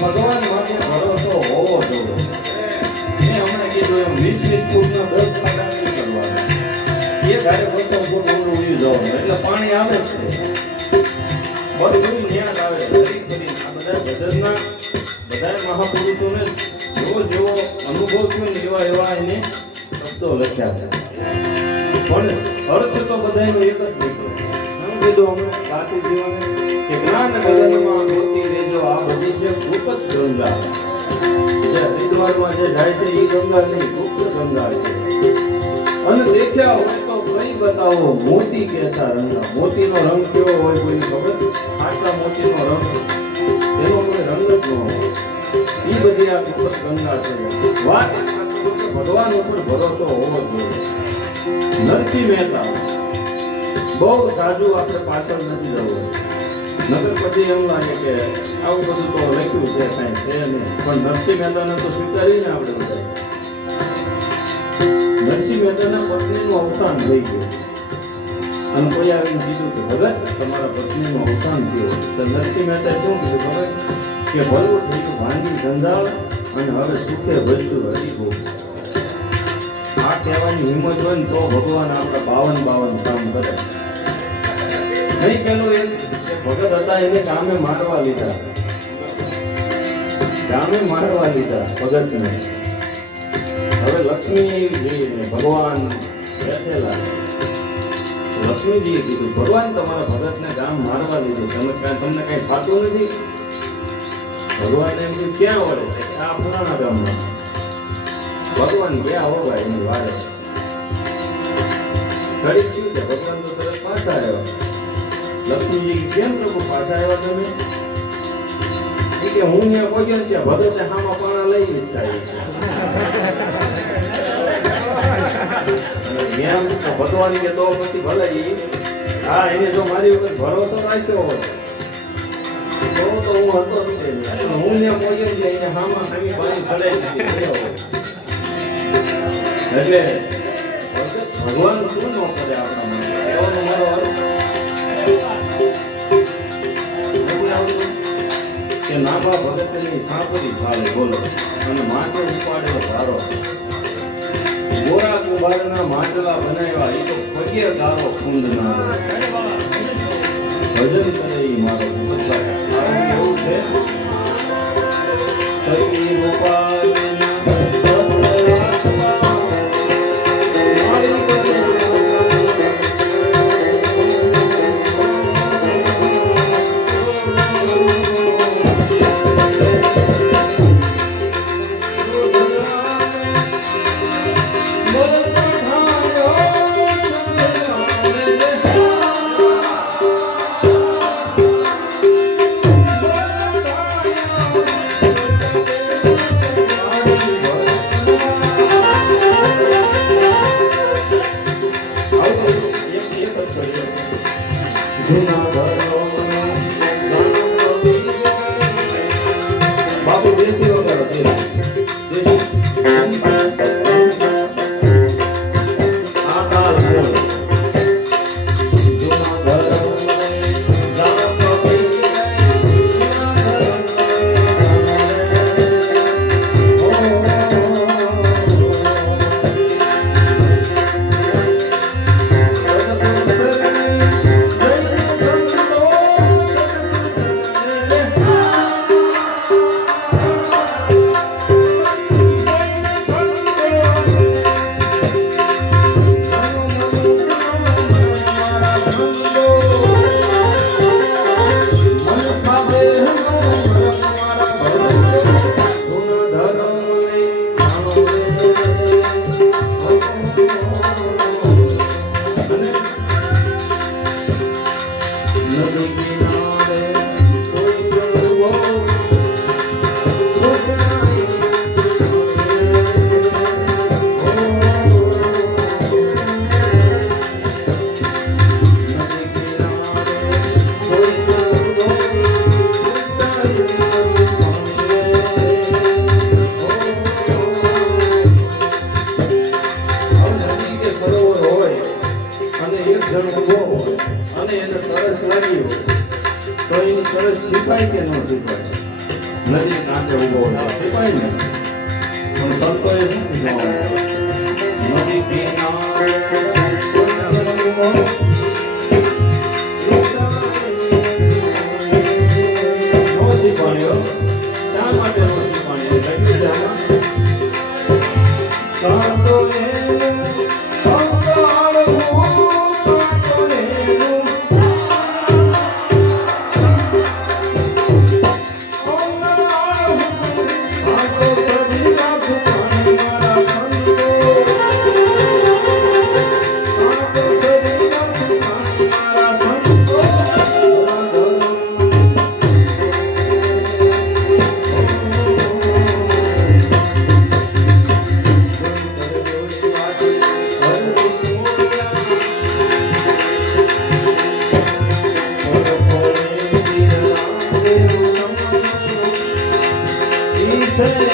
ભગવાન માટે ભરોસો હોવો જોઈએ. મેં હમણાં કીધું એમ 20 ફૂટનો 10 કાંટા નહીં કરવાના. એક હારે 200 ફૂટ ઊંડું ઉડી જવાનું એટલે પાણી આવે જ છે. બધું ન્યાસ આવે ફરી ફરી. આ બધા ભજનના બધા મહાપુરુષોને જેવો અનુભવ થયો ને એવા એને શબ્દો લખ્યા છે. પણ અર્થ તો બધાનો એક જ નીકળ્યો. એમ કીધું હમણાં કાશી જીવને કે જ્ઞાન ગગનમાં મોતી રેજો આ બધી છે ગુપ્ત ગંગા. જે હરિદ્વારમાં જે જાય છે એ ગંગા નહીં, ગુપ્ત ગંગા છે. અને દેખ્યા હોય તો કઈ બતાવો મોતી કેસા રંગ. મોતીનો રંગ કેવો હોય કોઈને ખબર? આટલા મોતીનો રંગ એનો કોઈ રંગ જ ન હોય. એ બધી આ ગુપ્ત ગંગા છે. વાત ભગવાન ઉપર ભરોસો હોવો જોઈએ. નરસિંહ મહેતા બહુ સાજુ આપણે પાછળ નથી જવું. નગર પછી એમ લાગે કે આવું બધું તો લખ્યું છે કાંઈ છે નહીં, પણ નરસિંહ મહેતાને તો સ્વીકારીને આપણે બધા. નરસિંહ મહેતાના પત્નીનું અવસાન થઈ ગયું અને કોઈ આવીને કીધું કે ભગત તમારા પત્નીનું અવસાન થયું. તો નરસિંહ મહેતાએ શું કીધું ખબર? કે ભરવું થયું ભાંગી જંજાળ અને હવે સુખે ભજતું હરિભોગ. આ કહેવાની હિંમત હોય ને તો ભગવાન આપણા 52 કામ કરે. નહીં પેલું એમ ભગત હતા એને ગામે મારવા લીધા ભગતને. હવે લક્ષ્મી ભગવાન બેઠેલા. લક્ષ્મીજીએ કીધું ભગવાન તમારા ભગતને ગામ મારવા લીધું, તમને કઈ થતું નથી? ભગવાન એમ કીધું ક્યાં વળે? આ પુરાણા ગામમાં. ભગવાન ગયા હોવા એની વારે ઘડી થયું છે. ભગવાન તો તરત પાછા આવ્યા. લક્ષ્મીજી કેમ પ્રભુ પાછા આવ્યા તમે? કે હું ત્યાં પહોંચ્યો ત્યાં ભગતે હામાં પાણા લઈ લીધા. ભગવાન કે તો પછી ભલે હા એને જો મારી ઉપર ભરોસો રાખ્યો હોત તો હું હતો હું ત્યાં પહોંચ્યો ત્યાં હામાં હામી પાણી ભરાઈ એટલે ભગવાન શું ન કરે આપણા માટે એવાનો મારો અર્થ કે નાભા ભગતની સાપરી ફાળે બોલો અને માટો ઉપાડ્યો ભારો. ગોરા કુંભારના માટલા બનાવ્યા એ તો પગે ગારો કુંડ ના ભજન કરે એ મારો એવું છે. બાપુ દેશી વગાડો આ તાલ બોલ અને એને તરસ લાગી હોય તો એની તરસ છીપાય કે ન છીપાય? નદી કાંઠે ઉભો છીપાય ને. પણ સંતોએ શું કીધું? નદી કિનારે છીપાયો. શા માટે નો છીપાયો? સંતોએ Hey!